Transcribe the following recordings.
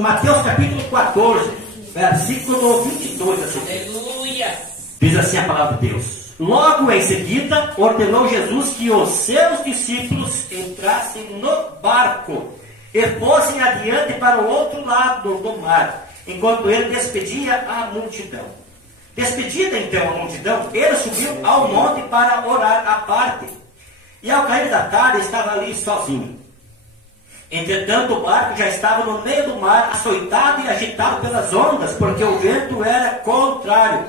Mateus capítulo 14, versículo 22. Assim. Aleluia! Diz assim a palavra de Deus. Logo em seguida, ordenou Jesus que os seus discípulos entrassem no barco e fossem adiante para o outro lado do mar, enquanto ele despedia a multidão. Despedida então a multidão, ele subiu ao monte para orar à parte. E ao cair da tarde estava ali sozinho. Entretanto, o barco já estava no meio do mar, açoitado e agitado pelas ondas, porque o vento era contrário.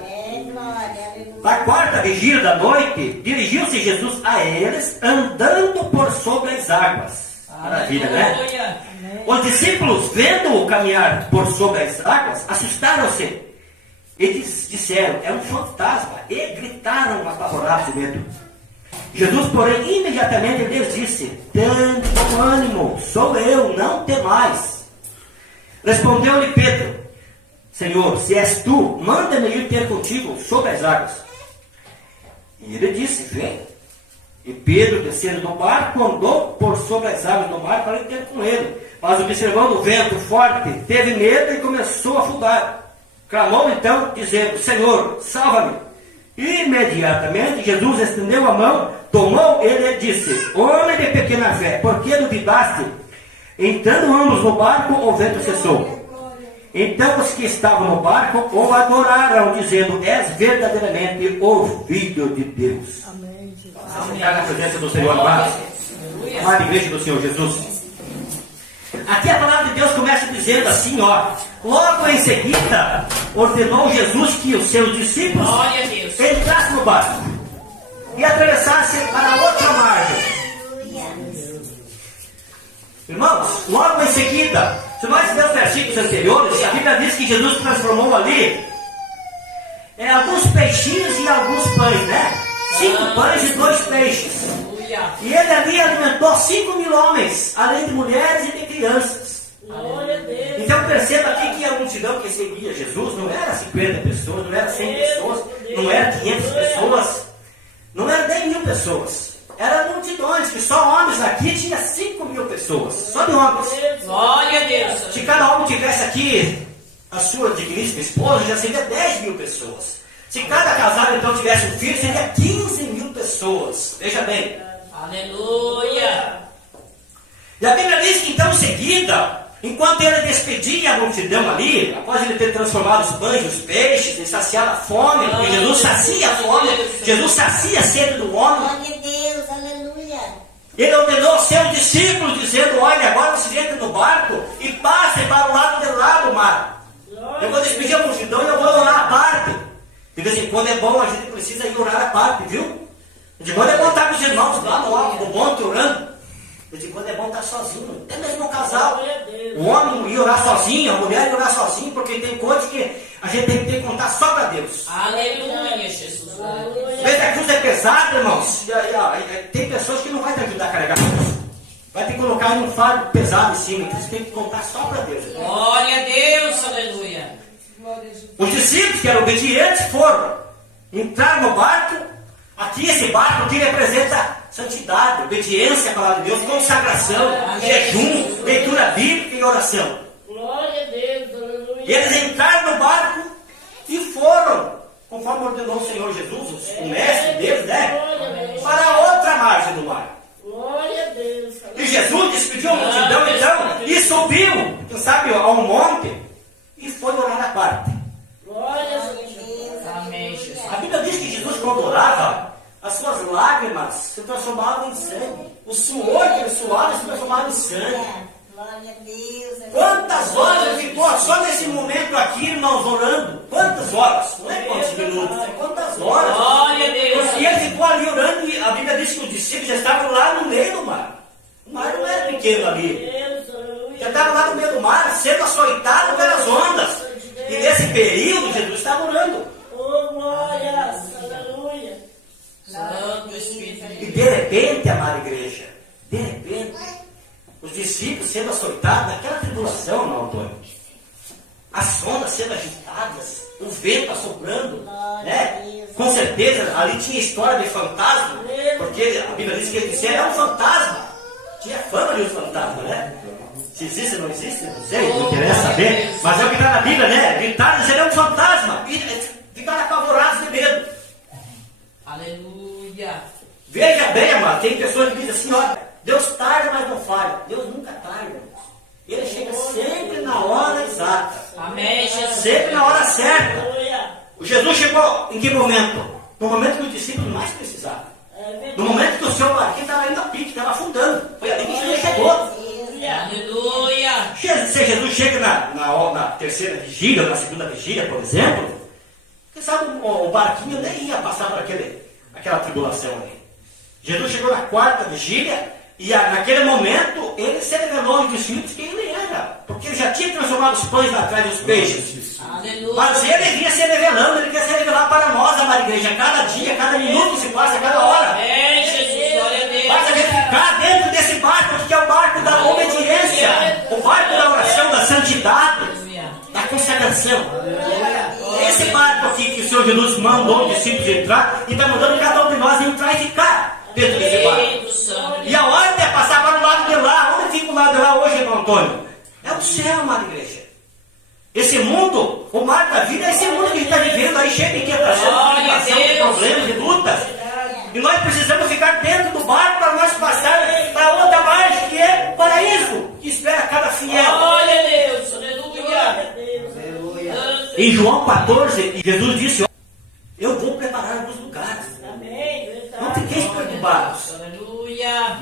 Na quarta vigília da noite, dirigiu-se Jesus a eles, andando por sobre as águas. Maravilha, né? Os discípulos, vendo-o caminhar por sobre as águas, assustaram-se e disseram, é um fantasma, e gritaram apavorados de medo. Jesus, porém, imediatamente lhes disse, tende bom ânimo, sou eu, não temais. Respondeu-lhe Pedro, Senhor, se és tu, manda-me ir ter contigo sobre as águas. E ele disse, vem. E Pedro, descendo do barco, andou por sobre as águas do mar para ir ter com ele. Mas observando o vento forte, teve medo e começou a afundar. Clamou então, dizendo, Senhor, salva-me. Imediatamente Jesus estendeu a mão, tomou ele e disse, homem de pequena fé, por que duvidaste? Entrando ambos no barco, o vento cessou. Então os que estavam no barco o adoraram, dizendo, és verdadeiramente o Filho de Deus. Amém. Vamos ficar na presença do Senhor, amado. Amada igreja do Senhor Jesus. Aqui a palavra de Deus começa dizendo assim, ó. Logo em seguida, ordenou Jesus que os seus discípulos entrassem no barco e atravessassem para a outra margem. Irmãos, logo em seguida, se nós lermos os versículos anteriores, a Bíblia diz que Jesus transformou ali alguns peixinhos e alguns pães, né? 5 pães e 2 peixes. E ele ali alimentou 5.000 homens, além de mulheres e de crianças. Então perceba aqui que a multidão que seguia Jesus não era 50 pessoas, não era 100 pessoas, não era 500 pessoas, não era nem 1.000 pessoas. Eram multidões, que só homens aqui tinha 5.000 pessoas, só de homens. Glória a Deus! Se cada homem tivesse aqui a sua digníssima esposa, já seria 10.000 pessoas. Se cada casal então tivesse um filho, seria 15.000 pessoas. Veja bem. Aleluia! E a Bíblia diz que então em seguida, enquanto ele despedia a multidão ali, após ele ter transformado os pães e os peixes, e saciado a fome, porque Jesus sacia a fome, Jesus sacia a sede do homem. Glória a Deus, aleluia. Ele ordenou aos seus discípulos, dizendo, olha, agora vocês entram no barco e passem para o lado de lá do mar. Eu vou despedir a multidão e eu vou orar a parte. De vez em quando é bom, a gente precisa ir orar a parte, viu? De quando é bom estar com os irmãos lá no monte orando. De quando é bom estar sozinho. Até mesmo um casal. O homem ia orar sozinho, a mulher ia orar sozinho, porque tem coisas que a gente tem que ter que contar só para Deus. Aleluia, Jesus. Veja que a cruz é pesada, irmãos. Tem pessoas que não vai te ajudar a carregar a cruz. Vai ter que colocar um fardo pesado em cima. Então você tem que contar só para Deus. Glória a Deus, aleluia. Os discípulos que eram obedientes foram entrar no barco. Aqui esse barco que representa santidade, obediência à palavra de Deus, consagração, jejum, leitura bíblica e oração. Glória a Deus, aleluia. E eles entraram no barco e foram, conforme ordenou o Senhor Jesus, o mestre deles, né? Para a outra margem do mar. Glória a Deus. E Jesus despediu a multidão então e subiu, quem sabe, a um monte e foi orar à parte. Glória a Deus. Amém, Jesus. A Bíblia diz que Jesus, quando orava, as suas lágrimas se transformavam em sangue. O suor que ele suava se transformava em sangue. Glória a Deus. Quantas horas ele ficou só nesse momento aqui, irmãos, orando? Quantas horas? Não é quantos minutos, é quantas horas. Glória a Deus. Porque ele ficou ali orando e a Bíblia diz que os discípulos já estavam lá no meio do mar. O mar não era pequeno ali. Já estavam lá no meio do mar, sendo açoitado pelas ondas. E nesse período, Jesus estava orando. Oh, glória, aleluia. Santo Espírito. E de repente, amada igreja, de repente, os discípulos sendo açoitados naquela tribulação, irmão Antônio, as ondas sendo agitadas, o vento assoprando, né? Com certeza ali tinha história de fantasma, porque a Bíblia diz que ele disseram, é um fantasma. Tinha fama de um fantasma, né? Se existe ou não existe, não sei, não interessa saber. Mas é o que está na Bíblia, né? Gritaram, ele é um fantasma. E ficaram apavorados de medo. Aleluia. Veja bem, amado, tem pessoas que dizem assim, olha, Deus tarda, mas não falha. Deus nunca tarda, irmãos. Ele chega sempre na hora exata. Amém, Jesus. Sempre na hora certa. Aleluia. O Jesus chegou em que momento? No momento que os discípulos mais precisavam. No momento que o seu barquinho estava indo a pique, estava afundando. Foi ali que Jesus chegou. Aleluia. Se Jesus chega na terceira vigília, ou na segunda vigília, por exemplo, quem sabe o barquinho nem ia passar por aquela tribulação ali. Jesus chegou na quarta vigília e naquele momento ele se revelou aos discípulos quem ele era. Porque ele já tinha transformado os pães atrás dos peixes. Aleluia. Mas ele vinha se revelando, ele quer se revelar para nós, amada igreja. Cada dia, cada minuto se passa, cada hora. Amém, Jesus. Glória a Deus. Basta a gente ficar dentro desse barco, que é o barco da obediência, o barco da oração, da santidade, da consagração. Esse barco aqui que o Senhor Jesus mandou os discípulos entrar e está mandando cada um de nós entrar e ficar dentro desse barco. E a hora de passar para o lado de lá, onde fica o lado de lá hoje, irmão Antônio? É o céu, amada igreja. Esse mundo, o mar da vida, é esse mundo que a gente está vivendo aí, cheio de inquietação, de problemas, de lutas. E nós precisamos ficar dentro do barco para nós passar para outra margem, que é o paraíso, que espera cada fiel. Glória a Deus. Aleluia. Em João 14, Jesus disse, ó, eu vou preparar alguns lugares. Não fiqueis perturbados. Aleluia.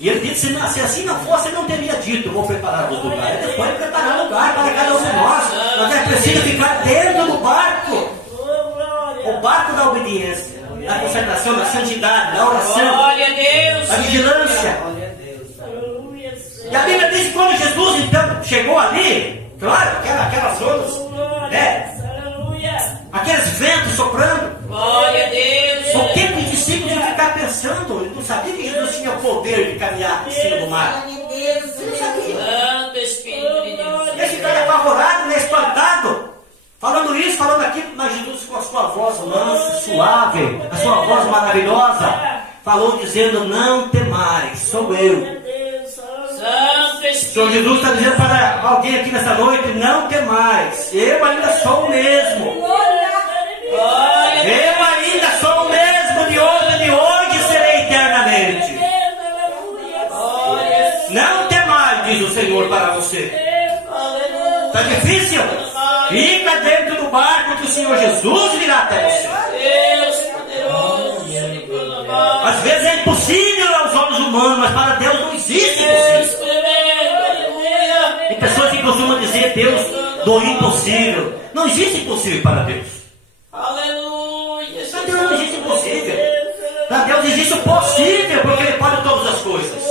E ele disse, se assim não fosse, ele não teria dito, eu vou preparar alguns lugares. Ele foi preparar lugar para cada um de nós. Mas é preciso ficar dentro do barco. O barco da obediência, da consagração, da santidade, da oração, Glória a Deus. da vigilância. E a Bíblia diz que quando Jesus então chegou ali, claro, aquelas ondas, né? Aqueles ventos soprando. Glória a Deus. O que os discípulos iam ficar pensando? Eles não sabiam que Jesus tinha o poder de caminhar em cima do mar. Eles não sabiam. Santo Espírito de Deus. Eles ficaram apavorados, né, espantados. Falando isso, falando aquilo, mas Jesus com a sua voz mansa, suave, a sua voz maravilhosa, falou dizendo, não temais, sou eu. Santo O Senhor Espírito. Jesus está dizendo para alguém aqui nessa noite, não temais, eu ainda sou o mesmo. Glória a Deus. Eu ainda sou o mesmo de ontem, de hoje serei eternamente. Não temais, diz o Senhor para você. Está difícil? Fica dentro do barco que o Senhor Jesus virá até você. Deus poderoso. Às vezes é impossível aos olhos humanos, mas para Deus não existe Deus impossível. tremendo. Aleluia. Tem pessoas que costumam dizer Deus do impossível. Não existe impossível para Deus. Aleluia. Para Deus não existe impossível. Para Deus existe o possível, porque Ele pode todas as coisas.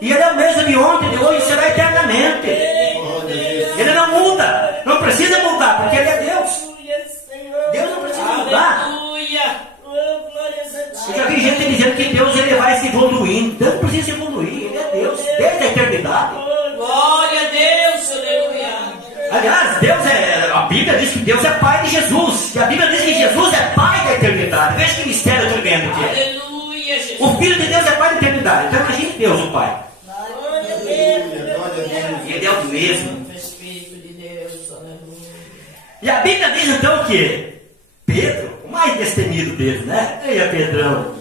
E Ele é o mesmo de ontem, de hoje, será eternamente. Ele não muda, não precisa mudar, porque Ele é Deus. Deus não precisa mudar. Aleluia. Eu já vi gente dizendo que Deus ele vai se evoluindo. Deus não precisa evoluir, Ele é Deus, desde a eternidade. Glória a Deus. Aleluia. Aliás, a Bíblia diz que Deus é Pai de Jesus. E a Bíblia diz que Jesus é Pai da eternidade. Veja que mistério tremendo que é. Aleluia, Jesus. O Filho de Deus é Pai da eternidade. Então imagine Deus, o Pai. E Ele é o mesmo. Santo Espírito de Deus. Aleluia. E a Bíblia diz então que Pedro, o mais destemido deles, né? Eia, Pedrão.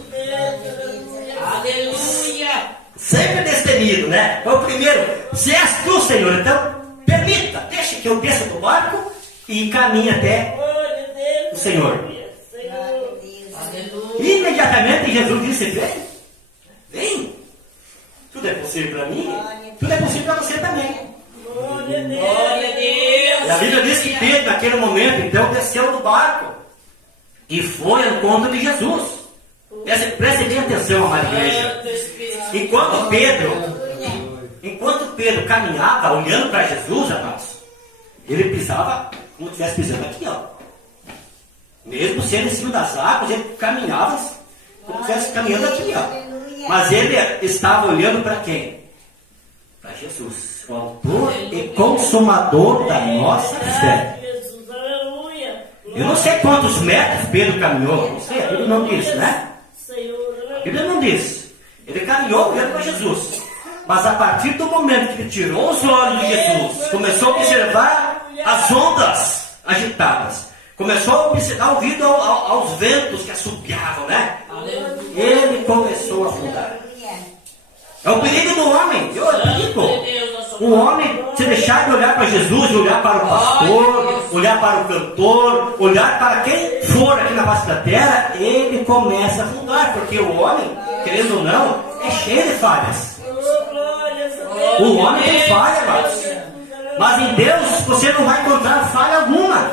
Aleluia. Sempre destemido, né? Foi o primeiro. Se és tu, Senhor, então permita, deixa que eu desça do barco e caminhe até o Senhor. Aleluia. Imediatamente Jesus disse, vem, vem. Tudo é possível para mim, tudo é possível para você também. Glória a Deus. E a Bíblia diz que Pedro, naquele momento, então, desceu do barco e foi ao encontro de Jesus. Preste bem atenção, amada igreja. Santo Espírito. Enquanto Pedro caminhava, olhando para Jesus, amados, ele pisava como se estivesse pisando aqui, ó. Mesmo sendo em cima das águas, ele caminhava como se estivesse caminhando aqui, ó. Mas ele estava olhando para quem? Para Jesus, o autor e consumador da nossa fé. Eu não sei quantos metros Pedro caminhou, não sei, a Bíblia não diz, né? A Bíblia não diz. Ele caminhou olhando para Jesus. Mas a partir do momento que ele tirou os olhos de Jesus, começou a observar as ondas agitadas, começou a dar ouvido aos ventos que assobiavam, né? Ele começou a afundar. É o perigo do homem. É o perigo. O homem se deixar de olhar para Jesus, de olhar para o pastor, olhar para o cantor, olhar para quem for aqui na face da terra, ele começa a afundar, porque o homem, querendo ou não, é cheio de falhas. O homem tem falha, mas em Deus você não vai encontrar falha alguma.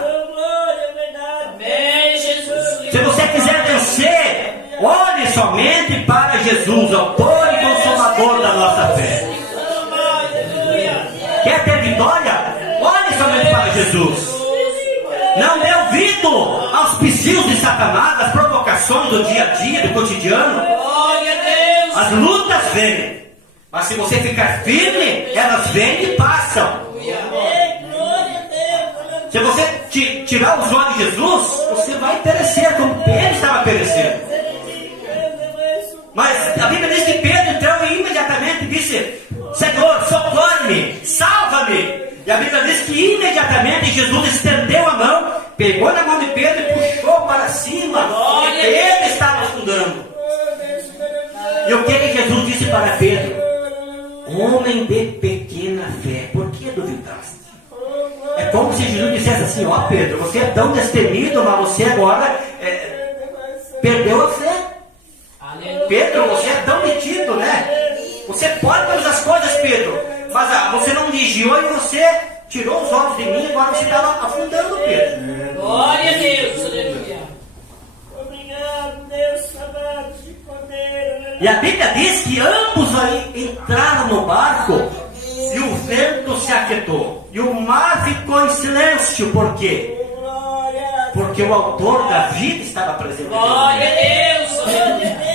Se você quiser vencer, olhe somente para Jesus, autor e consumador da nossa fé. Quer ter vitória? Olhe somente para Jesus. Não dê ouvido aos psius de Satanás, às provocações do dia a dia, do cotidiano. As lutas vêm, mas se você ficar firme, elas vêm e passam. Se você tirar os olhos de Jesus, você vai perecer, como Pedro estava perecendo. Mas a Bíblia diz que Pedro entrou e imediatamente disse: Senhor, socorre-me, salva-me. E a Bíblia diz que imediatamente Jesus estendeu a mão, pegou na mão de Pedro e puxou para cima, porque Pedro estava afundando. E o que Jesus disse para Pedro? Homem de pequena fé, por que duvidaste? É como se Jesus dissesse assim: ó Pedro, você é tão destemido, mas você agora perdeu a fé. Pedro, você é tão metido, né? Você pode todas as coisas, Pedro, mas você não vigiou e você tirou os olhos de mim, agora você estava afundando, Pedro. Glória a Deus, aleluia. Obrigado, Deus, amado de poder. E a Bíblia diz que ambos aí entraram no barco e o vento se aquietou. E o mar ficou em silêncio. Por quê? Porque o autor da vida estava presente. Glória a Deus, aleluia.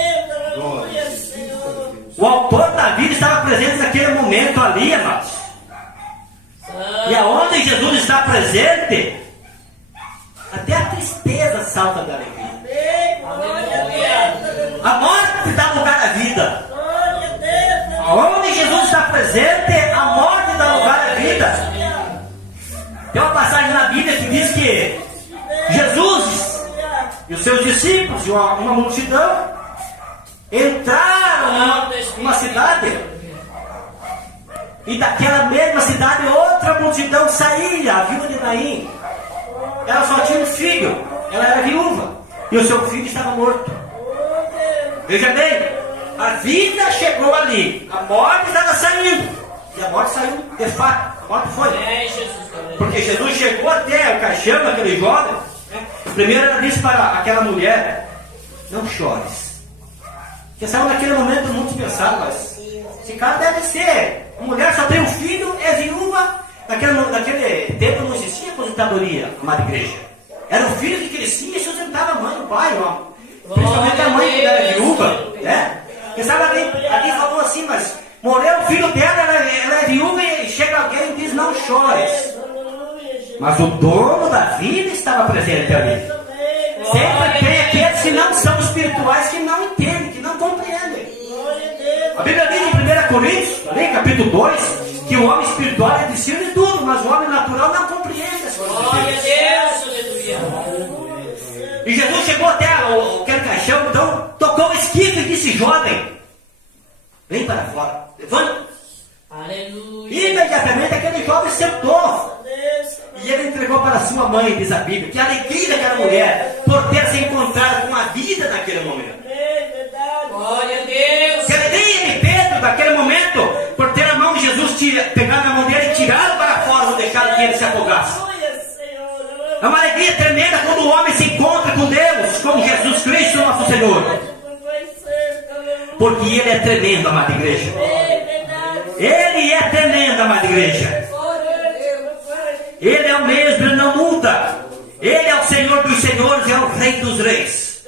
O autor da vida estava presente naquele momento ali, amados. E aonde Jesus está presente, até a tristeza salta da alegria. A morte dá lugar à vida. Aonde Jesus está presente, a morte dá lugar à vida. Tem uma passagem na Bíblia que diz que Jesus e os seus discípulos e uma multidão entraram numa cidade, e daquela mesma cidade outra multidão saía. A viúva de Naim, ela só tinha um filho, ela era viúva e o seu filho estava morto. Veja bem, a vida chegou ali, a morte estava saindo, e a morte saiu de fato, a morte foi, porque Jesus chegou até o caixão daquele jovem. Primeiro ela disse para aquela mulher: não chores. Porque sabe, naquele momento muitos pensaram: mas esse cara deve ser, a mulher só tem um filho, é viúva. Naquele tempo não existia aposentadoria, amada igreja. Era o filho que crescia e sustentava a mãe, o pai, principalmente a mãe que era viúva, né? Porque sabe, alguém falou assim: mas morreu o filho dela, ela é viúva, e chega alguém e diz: não chores. Mas o dono da vida estava presente ali. Sempre tem aqueles que não são espirituais, que não entendem, que não compreendem. A Bíblia diz em 1 Coríntios, ali, capítulo 2, que o homem espiritual é discípulo de tudo, mas o homem natural não compreende as coisas de Glória a Deus. Deus, aleluia. E Jesus chegou até aquele caixão, então tocou o esquife e disse: jovem, vem para fora, levanta. Aleluia. E imediatamente aquele jovem sentou. E ele entregou para sua mãe, diz a Bíblia, que a alegria daquela mulher por ter se encontrado com a vida naquele momento. Glória a Deus. Que alegria de Pedro naquele momento por ter a mão de Jesus pegado na mão dele e tirado para fora, não deixado que ele se afogasse. É uma alegria tremenda quando o homem se encontra com Deus, como Jesus Cristo, nosso Senhor. Porque Ele é tremendo, amada igreja. Ele é tremendo, amada igreja. Ele é o mesmo, Ele não muda. Ele é o Senhor dos senhores, é o Rei dos reis.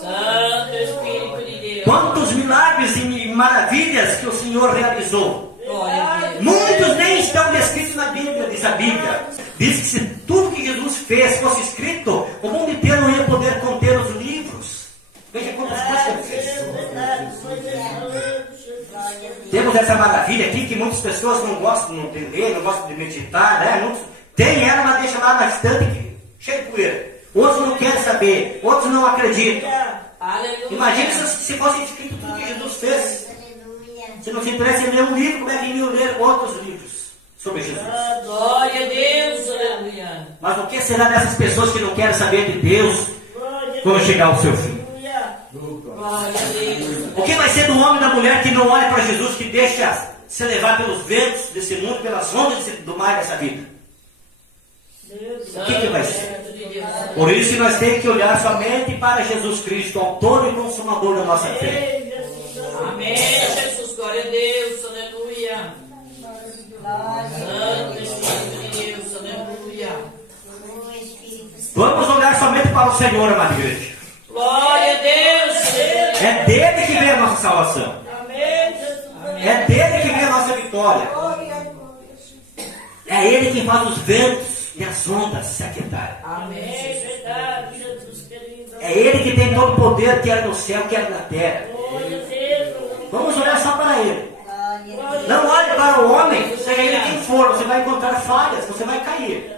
Santo Espírito de Deus. Quantos milagres e maravilhas que o Senhor realizou. Glória a Deus. Muitos nem estão descritos na Bíblia, diz a Bíblia. Diz que se tudo que Jesus fez fosse escrito, o mundo inteiro não ia poder conter os livros. Veja quantas coisas ele fez. Verdade, foi Deus falando, Jesus. Glória a Deus. Temos essa maravilha aqui que muitas pessoas não gostam de ler, não gostam de meditar, né? Tem ela, mas deixa lá na estante, cheio de poeira. Outros não querem saber, outros não acreditam. Aleluia. Imagina se fosse escrito tudo que Jesus fez. Aleluia. Se não se interessa em ler um livro, como é que iriam ler outros livros sobre Jesus? Glória a Deus. Aleluia. Mas o que será dessas pessoas que não querem saber de Deus quando chegar ao seu fim? Glória a Deus. O que vai ser do homem e da mulher que não olha para Jesus, que deixa se levar pelos ventos desse mundo, pelas ondas do mar dessa vida? O que vai ser? Por isso nós temos que olhar somente para Jesus Cristo, autor e consumador da nossa fé. Amém, Jesus. Glória a Deus. Aleluia. Santo Espírito de Deus. Aleluia. O Espírito Santo. Vamos olhar somente para o Senhor, amada igreja. Glória a Deus. É dele que vem a nossa salvação. É dele que vem a nossa vitória. É ele que faz os ventos e as ondas se aquietarem. Amém. Verdade, Jesus querido. É ele que tem todo o poder, quer no céu, quer na terra. Glória a Deus. Vamos olhar só para ele. Glória a Deus. Não olhe para o homem, seja ele quem for, você vai encontrar falhas, você vai cair.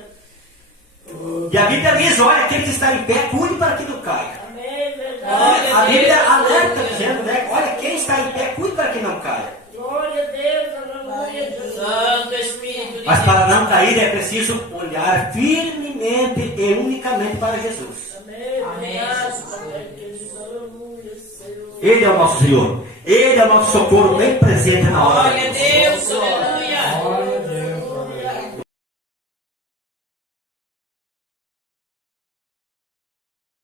E a Bíblia diz, olha, aquele que está em pé, cuide para que não caia. Amém, verdade. A Bíblia alerta dizendo, né? Olha, quem está em pé, cuide para que não caia. Glória a Deus, aleluia, Jesus. Santo Espírito de Mas Deus. para não cair é preciso olhar firmemente e unicamente para Jesus. Amém, Amém, verdade, Jesus. aleluia, Senhor. Ele é o nosso Senhor. Ele é o nosso socorro bem presente na hora. Glória a Deus. Aleluia.